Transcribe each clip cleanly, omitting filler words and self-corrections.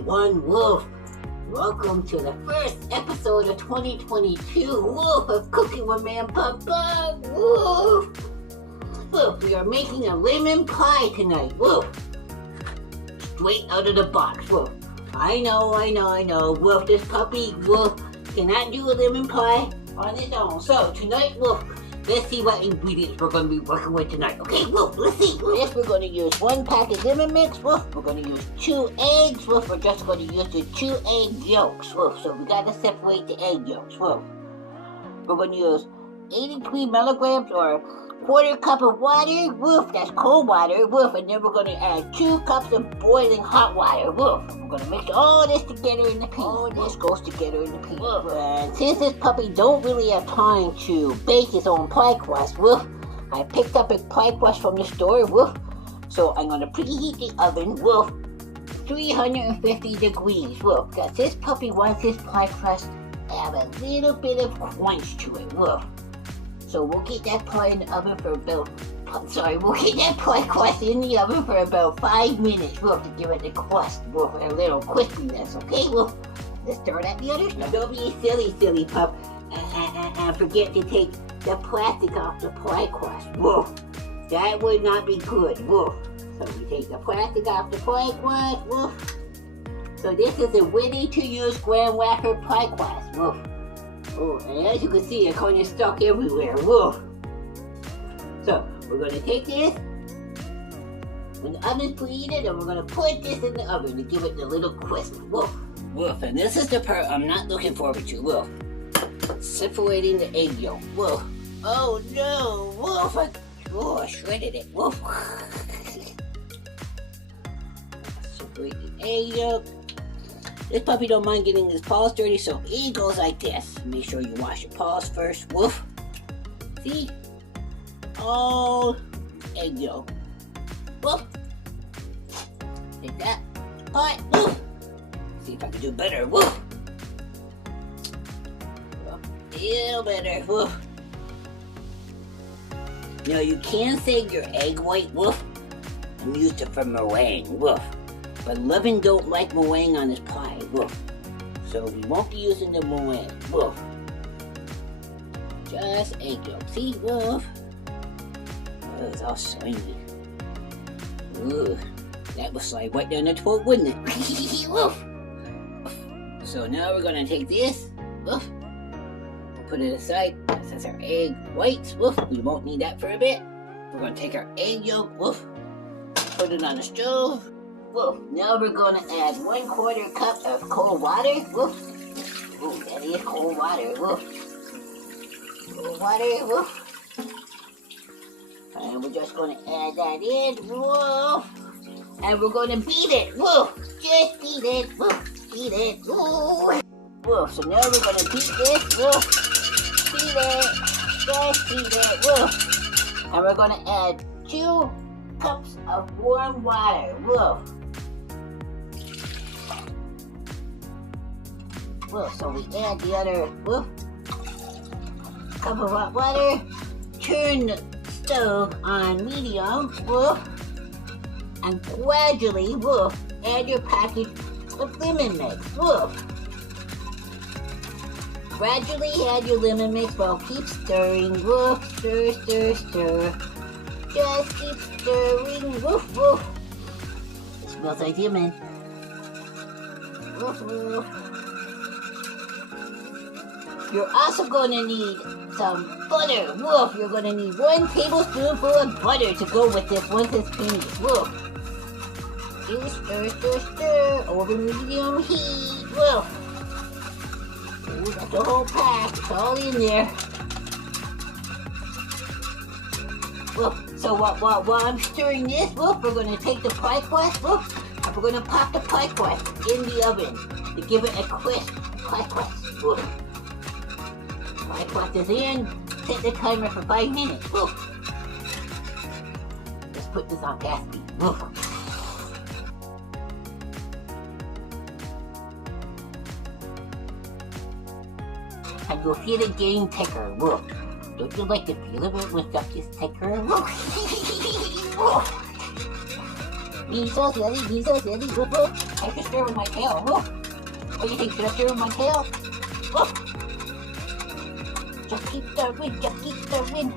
everyone, Wolf. Welcome to the first episode of 2022, Wolf, of Cooking with Manpup Buck, Wolf. Wolf, we are making a lemon pie tonight, Wolf. Straight out of the box, Wolf. I know, Wolf, this puppy, Wolf, cannot do a lemon pie on his own. So, tonight, Wolf, let's see what ingredients we're going to be working with tonight. Okay, Wolf, let's see. First, we're going to use 1 pack of lemon mix, Wolf. We're going to use 2 eggs, Wolf. We're just going to use the 2 egg yolks, Wolf. So we got to separate the egg yolks, Wolf. We're going to use 83 milligrams or 1/4 cup of water, Wolf. That's cold water, Wolf. And then we're going to add 2 cups of boiling hot water, Wolf. We're going to mix all this together in the pan. All this goes together in the pan, Wolf. And since this puppy don't really have time to bake his own pie crust, Wolf, I picked up a pie crust from the store, Wolf. So I'm going to preheat the oven, Wolf, 350 degrees, Wolf. Because this puppy wants his pie crust to have a little bit of crunch to it, Wolf. So we'll get that pie in the oven for about, we'll get that pie crust in the oven for about 5 minutes, Wolf, to give it the crust, Wolf, a little crispiness, okay, Wolf? Let's start at the other side. Don't be silly pup, and forget to take the plastic off the pie crust, Wolf. That would not be good, Wolf. So we take the plastic off the pie crust, Wolf. So this is a ready-to-use graham cracker pie crust, Wolf. Oh, and as you can see, it's kind of stuck everywhere, Wolf. So, we're going to take this, when the oven's preheated, and we're going to put this in the oven to give it a little crisp, Wolf. Wolf, and this is the part I'm not looking forward to, Wolf. Separating the egg yolk, Wolf. Oh no, Wolf, I shredded it, Wolf. Separate the egg yolk. This puppy don't mind getting his paws dirty, so it goes like this. Make sure you wash your paws first, Wolf. See? All egg yolk. Wolf. Take that pot, Wolf. See if I can do better, Wolf. A little better, Wolf. Now you can save your egg white, Wolf, and use it for meringue, Wolf. But Levin don't like meringue on his pie, Wolf. So we won't be using the meringue, Wolf. Just egg yolk. See, Wolf? Oh, it's all slimy. Ooh, that would slide right down the throat, wouldn't it? Wolf! So now we're gonna take this, Wolf. We'll put it aside. That's our egg whites, Wolf. We won't need that for a bit. We're gonna take our egg yolk, Wolf. Put it on the stove. Wolf, now we're going to add 1/4 cup of cold water, Wolf. Ooh, that is cold water, Wolf. Cold water, Wolf. And we're just going to add that in, Wolf. And we're going to beat it, Wolf. Just beat it, Wolf. Beat it, Wolf. Wolf, so now we're going to beat this, Wolf. Beat it. Just beat it, Wolf. And we're going to add 2 cups of warm water, Wolf. Wolf, so we add the other, Wolf, cup of hot water, turn the stove on medium, Wolf, and gradually, Wolf, add your package of lemon mix, Wolf. Gradually add your lemon mix while keep stirring, Wolf, stir. Just keep stirring, Wolf. It smells like lemon. Wolf. You're also going to need some butter, Wolf. You're going to need 1 tablespoonful of butter to go with this once it's finished, Wolf. You stir over medium heat, Wolf. Ooh, that's the whole pack. It's all in there. Wolf, so while I'm stirring this, Wolf, we're going to take the pie crust, Wolf, and we're going to pop the pie crust in the oven to give it a crisp pie crust, Wolf. Pie crust is in. Set the timer for 5 minutes, Wolf. Let's put this on gas speed, Wolf. And you'll feel it getting thicker, Wolf. Don't you like the feel of it when stuff gets thicker? Wolf. Be so silly, be so silly. Woof, woof. I should stir with my tail. Woof. What do you think? Should I stir with my tail? Woof. Just keep stirring, just keep stirring.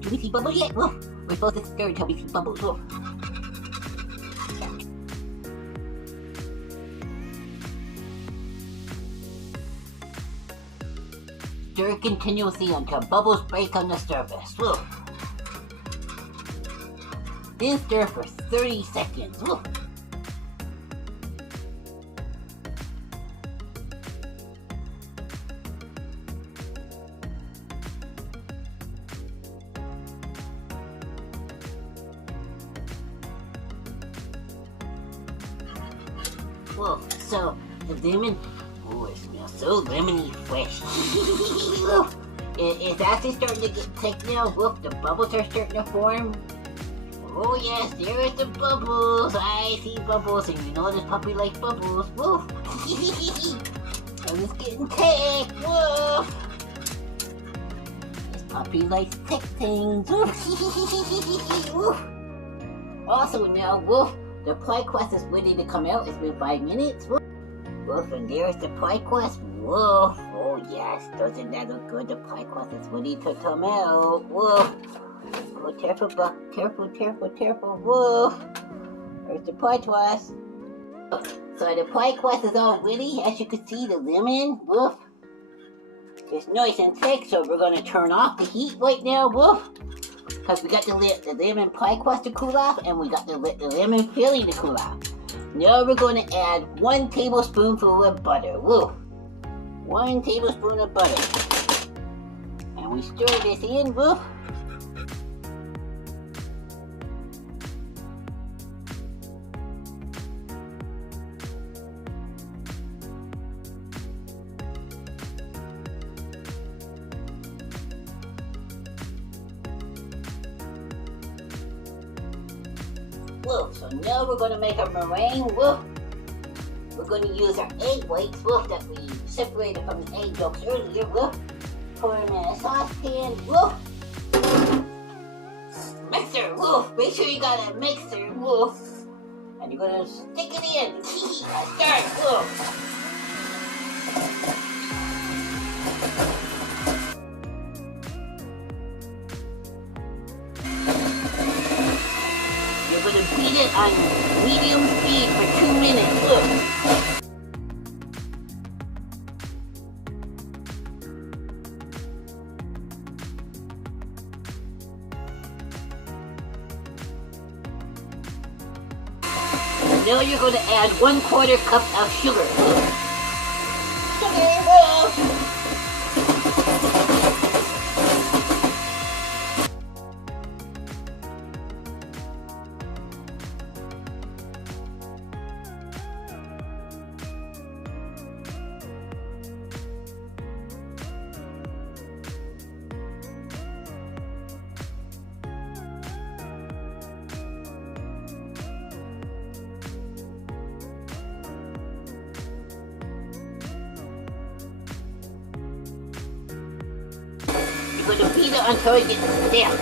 Do we see bubbles yet? Woof. We're supposed to stir until we see bubbles. Woof. Stir continuously until bubbles break on the surface. Woof. Then stir for 30 seconds. Woof. Whoa, so the lemon, oh, it smells so lemony fresh. It's actually starting to get thick now. Look, the bubbles are starting to form. Oh yes, there is the bubbles. I see bubbles, and you know this puppy likes bubbles. Woof. And it's getting thick. Woof. This puppy likes thick things. Woof. Also now, woof. The pie crust is ready to come out. It's been 5 minutes. Woof, and there's the pie crust. Woof. Oh yes, doesn't that look good? The pie crust is ready to come out. Woof. Oh, careful, Buck. Careful, careful, careful. Woof. There's the pie crust. So the pie crust is all ready. As you can see, the lemon. Woof. It's nice and thick, so we're going to turn off the heat right now. Woof. Because we got the lemon pie crust to cool off, and we got the lemon filling to cool off. Now we're going to add 1 tablespoonful of butter. Woo! 1 tablespoon of butter. And we stir this in. Woo! Woo. So now we're going to make a meringue. Woo. We're going to use our egg whites, woo, that we separated from the egg yolks earlier. Woo. Pour them in a saucepan. Woo. Mixer. Woo. Make sure you got a mixer. Woo. And you're going to stick it in. Start. Woo. We're going to beat it on medium speed for 2 minutes. Look. Now you're going to add 1/4 cup of sugar. Sugar. You're going to beat it until it gets stale.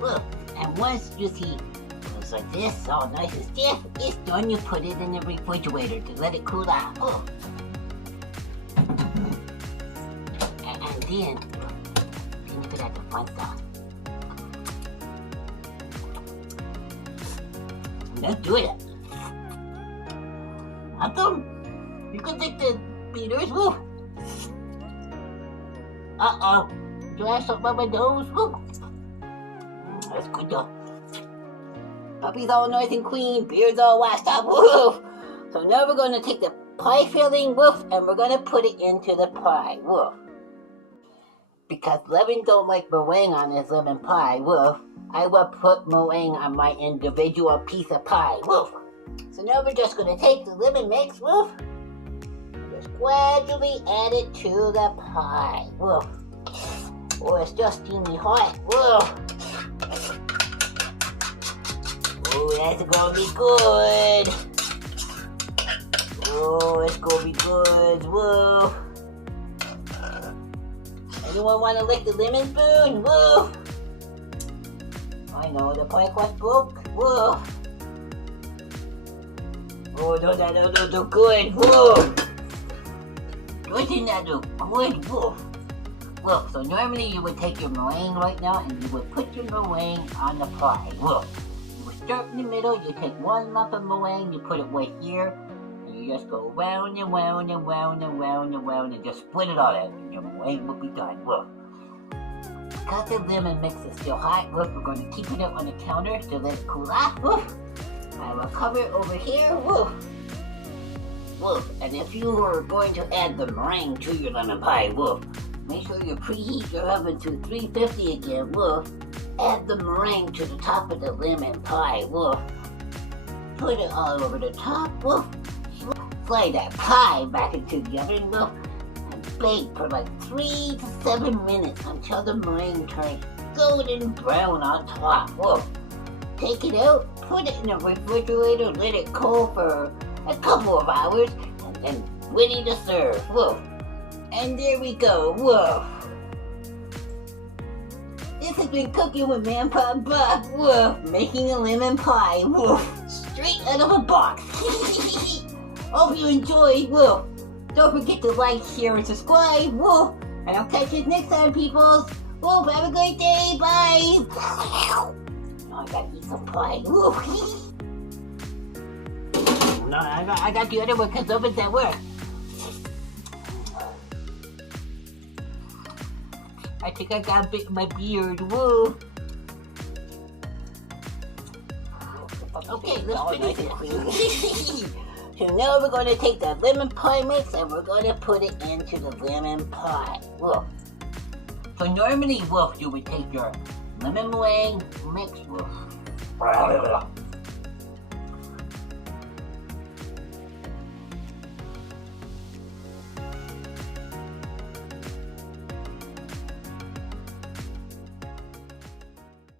Well, and once you see it's like this, all nice and stiff, it's done. You put it in the refrigerator to let it cool off. Oh. And then you put at the front side. Let's do it. Awesome. You can take the beaters. Woo. Uh-oh. Do I have something on my nose? Woo. That's good though. Puppy's all nice and clean, beard's all washed up. Woo. So now we're going to take the pie filling, woof, and we're going to put it into the pie. Woof. because Levin don't like meringue on his lemon pie, woof, I will put meringue on my individual piece of pie, woof. So now we're just gonna take the lemon mix, woof, just gradually add it to the pie, woof. Oh, it's just steamy hot, woof. Oh, that's gonna be good. Oh, it's gonna be good, woof. Anyone want to lick the lemon spoon? Woof! I know, the pie crust broke. Woof! Oh, no, good. Woof! Good in that, good. Woof! Woof, so normally you would take your meringue right now and you would put your meringue on the pie. Woof! You would start in the middle, you take one lump of meringue, you put it right here, you just go round and round and round and round and round and just split it all out and your meringue will be done. Woof. Because the lemon mix is still hot, woof, we're going to keep it up on the counter to let it cool off. Woof. I will cover it over here. Woof. Woof. And if you are going to add the meringue to your lemon pie, woof, make sure you preheat your oven to 350 again. Woof. Add the meringue to the top of the lemon pie. Woof. Put it all over the top. Woof. Slide that pie back into the oven, woof, and bake for like 3 to 7 minutes until the meringue turns golden brown on top, woof. Take it out, put it in the refrigerator, let it cool for a couple of hours, and then ready to serve, woof. And there we go, woof. This has been Cooking with Manpup Buck, woof, making a lemon pie, woof, straight out of a box. Hope you enjoyed, woof. Don't forget to like, share, and subscribe, woof. And I'll catch you next time, peoples. Woof, have a great day, bye. Oh, I gotta eat some pie, woof. No, I got the other one because ovens at work. I think I got bit in my beard, woof. Okay, let's finish it. So now we're going to take the lemon pie mix and we're going to put it into the lemon pie. Woof. So normally, woof, you would take your lemon meringue mix, woof.